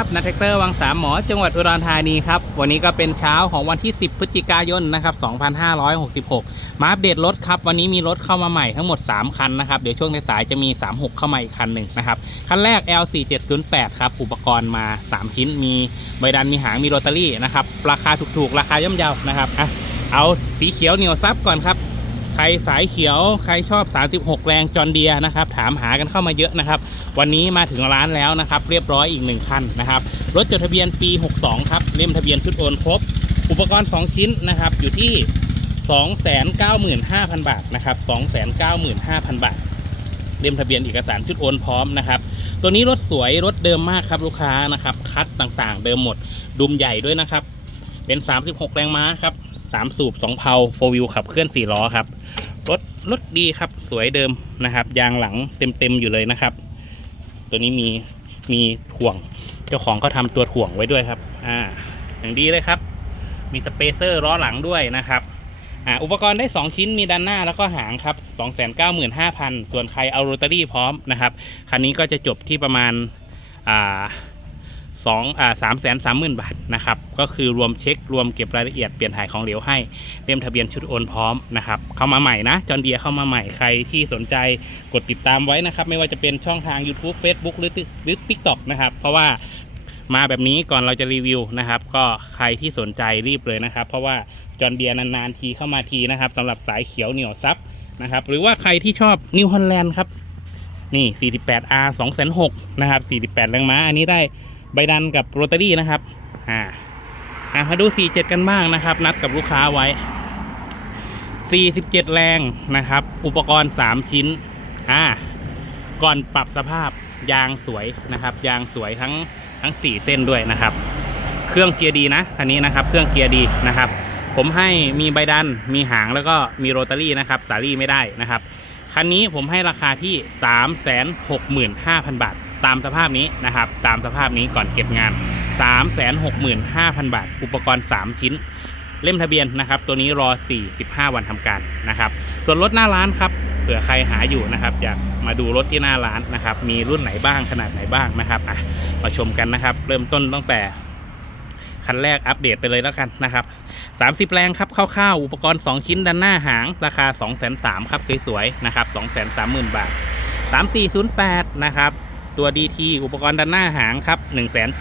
ครับนัทแท็กเตอร์วังสามหมอจังหวัดอุดรธานีครับ วันนี้ก็เป็นเช้าของวันที่ 10 พฤศจิกายนนะครับ 2566 มาอัปเดตรถครับ วันนี้มีรถเข้ามาใหม่ทั้งหมด 3 คันนะครับ เดี๋ยวช่วงสายจะมี 36 เข้ามาอีกคันหนึ่งนะครับ คันแรก L4708 ครับ อุปกรณ์มา 3 ชิ้น มีใบดันมีหางมีโรตารี่นะครับ ราคาถูกๆ ราคาย่อมเยานะครับอะเอาสีเขียวเหนียวซับก่อนครับ รสายเขียวใครชอบ 36 แรงจอนเดียนะครับ ถามหากันเข้ามาเยอะนะครับ วันนี้มาถึงร้านแล้วนะครับ เรียบร้อยอีกหนึ่งคันนะครับ รถจดทะเบียนปี 62 ครับเล่มทะเบียนชุดโอนครบ อุปกรณ์ 2 ชิ้นนะครับ อยู่ที่ 295,000 บาทนะครับ 295,000 บาทเล่มทะเบียนเอกสารชุดโอนพร้อมนะครับ ตัวนี้รถสวยรถเดิมมากครับลูกค้านะครับ คัดต่างๆ เดิมหมด ดุมใหญ่ด้วยนะครับ เป็น 36 แรงม้าครับ 3 สูบ 2 เพาโฟวิวขับเคลื่อน 4 ล้อครับ รถรถดีครับสวยเดิมนะครับ ยางหลังเต็มๆอยู่เลยนะครับ ตัวนี้มีมีถ่วง เจ้าของเขาทำตัวถ่วงไว้ด้วยครับอ่าอย่างดีเลยครับ มีสเปเซอร์ล้อหลังด้วยนะครับอ่าอุปกรณ์ได้ 2 ชิ้นมีด้านหน้าแล้วก็หางครับ 295,000 ส่วนใครเอาโรตารี่พร้อมนะครับ คันนี้ก็จะจบที่ประมาณอ่า สองอ่าสามแสนสามหมื่นบาทนะครับก็คือรวมเช็ครวมเก็บรายละเอียดเปลี่ยนถ่ายของเหลวให้เล่มทะเบียนชุดโอนพร้อมนะครับเข้ามาใหม่นะจอนเดียเข้ามาใหม่ใครที่สนใจกดติดตามไว้นะครับ ไม่ว่าจะเป็นช่องทาง YouTube Facebook หรือหรือ TikTok นะครับเพราะว่ามาแบบนี้ก่อนเราจะรีวิวนะครับ ก็ใครที่สนใจรีบเลยนะครับ เพราะว่าจอนเดียนานๆทีเข้ามาทีนะครับสำหรับสายเขียวเหนียวซับนะครับหรือว่าใครที่ชอบนิวฮอลแลนด์ครับนี่ 48R 206นะครับ 48 แรงม้า อันนี้ได้ ใบดันกับโรตารี่นะครับอ่าอะมาดู 47 กันบ้างนะครับ นัดกับลูกค้าไว้ 47 แรงนะครับ อุปกรณ์ 3 ชิ้นอ่าก่อนปรับสภาพยางสวยนะครับ ยางสวยทั้งทั้ง 4 เส้นด้วยนะครับ เครื่องเกียร์ดีนะคันนี้นะครับ เครื่องเกียร์ดีนะครับ ผมให้มีใบดันมีหางแล้วก็มีโรตารี่นะครับ สาลี่ไม่ได้นะครับคันนี้ผมให้ราคาที่ 365,000 บาท ตามสภาพนี้นะครับ ตามสภาพนี้ก่อนเก็บงาน 365,000 บาท อุปกรณ์ 3 ชิ้น เล่มทะเบียนนะครับ ตัวนี้รอ 45 วันทำการนะครับ ส่วนรถหน้าร้านครับเผื่อใครหาอยู่นะครับ อยากมาดูรถที่หน้าร้านนะครับ มีรุ่นไหนบ้างขนาดไหนบ้างนะครับอะมาชมกันนะครับ เริ่มต้นตั้งแต่คันแรกอัปเดตไปเลยแล้วกันนะครับ 30 แรงครับคร่าวๆอุปกรณ์ 2 ชิ้นด้านหน้าหาง ราคา 2 3 0 0 0ครับสวยๆนะครับ 230,000 บาท 3408 นะครับ ตัว DT อุปกรณ์ด้านหน้าหางครับ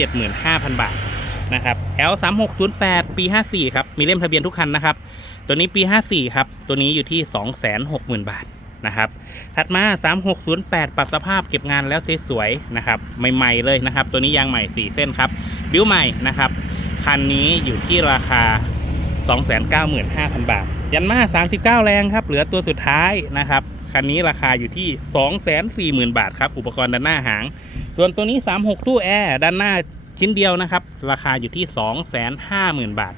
175,000 บาทนะครับ L 3 6 0 8 ปี 54 ครับ มีเล่มทะเบียนทุกคันนะครับ ตัวนี้ปี 54 ครับ ตัวนี้อยู่ที่ 260,000 บาทนะครับถัดมา 3608 ปรับสภาพเก็บงานแล้วสวยๆนะครับใหม่ๆเลยนะครับ ตัวนี้ยางใหม่ 4 เส้นครับ บิ้วใหม่นะครับ คันนี้อยู่ที่ราคา 295,000 บาท ยันมา 39 แรงครับ เหลือตัวสุดท้ายนะครับ คันนี้ราคาอยู่ที่ 240,000 บาทครับ อุปกรณ์ด้านหน้าหาง ส่วนตัวนี้ 36 ตู้แอร์ด้านหน้าชิ้นเดียวนะครับ ราคาอยู่ที่ 250,000 บาท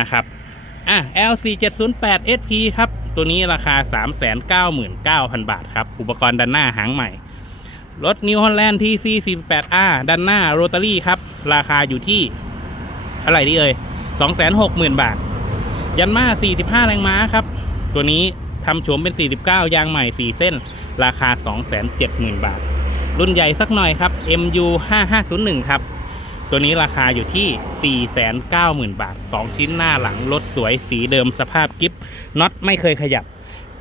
นะครับอะ L4708 SP ครับ ตัวนี้ราคา 399,000 บาทครับ อุปกรณ์ด้านหน้าหางใหม่ รถ New Holland TC 48R ด้านหน้าโรตารี่ครับ ราคาอยู่ที่เท่าไรดีเอ่ย260,000 บาท ยันมา45 แรงม้าครับ ตัวนี้ ทำโฉมเป็น 49 ยางใหม่ 4 เส้น ราคา 270,000 บาท รุ่นใหญ่สักหน่อยครับ MU 5501 ครับ ตัวนี้ราคาอยู่ที่ 490,000 บาท 2 ชิ้นหน้าหลังรถสวยสีเดิมสภาพกิฟน็อตไม่เคยขยับ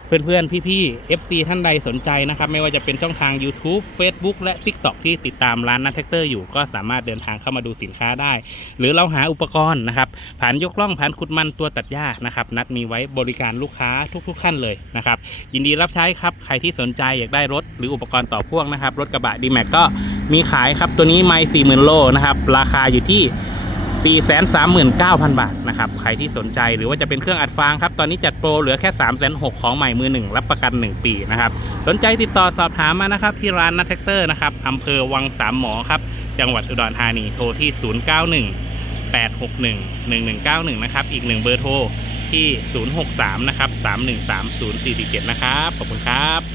เพื่อนๆ พี่ๆ FC ท่านใดสนใจนะครับ ไม่ว่าจะเป็นช่องทาง YouTube Facebook และ TikTok ที่ติดตามร้านนัทแท็กเตอร์อยู่ก็สามารถเดินทางเข้ามาดูสินค้าได้ หรือเราหาอุปกรณ์นะครับผ่านยกล่องผ่านขุดมันตัวตัดหญ้านะครับนัดมีไว้บริการลูกค้าทุกๆท่านเลยนะครับยินดีรับใช้ครับ ใครที่สนใจอยากได้รถหรืออุปกรณ์ต่อพ่วงนะครับรถกระบะดีแม็กก็มีขายครับตัวนี้ไม่สี่หมื่นโลนะครับราคาอยู่ที่ 439,000 บาทนะครับ ใครที่สนใจหรือว่าจะเป็นเครื่องอัดฟางครับ ตอนนี้จัดโปรเหลือแค่ 3 6 0 0 0ของใหม่มือหนึ่งรับประกัน 1 ปีนะครับ สนใจติดต่อสอบถามมานะครับ ที่ร้านนัทแท็กเตอร์นะครับอำเภอวังสามหมอครับ จังหวัดอุดรธานีโทรที่ 091 861 1191 นะครับ อีกหนึ่งเบอร์โทรที่ 063 นะครับ 313 0447นะครับ ขอบคุณครับ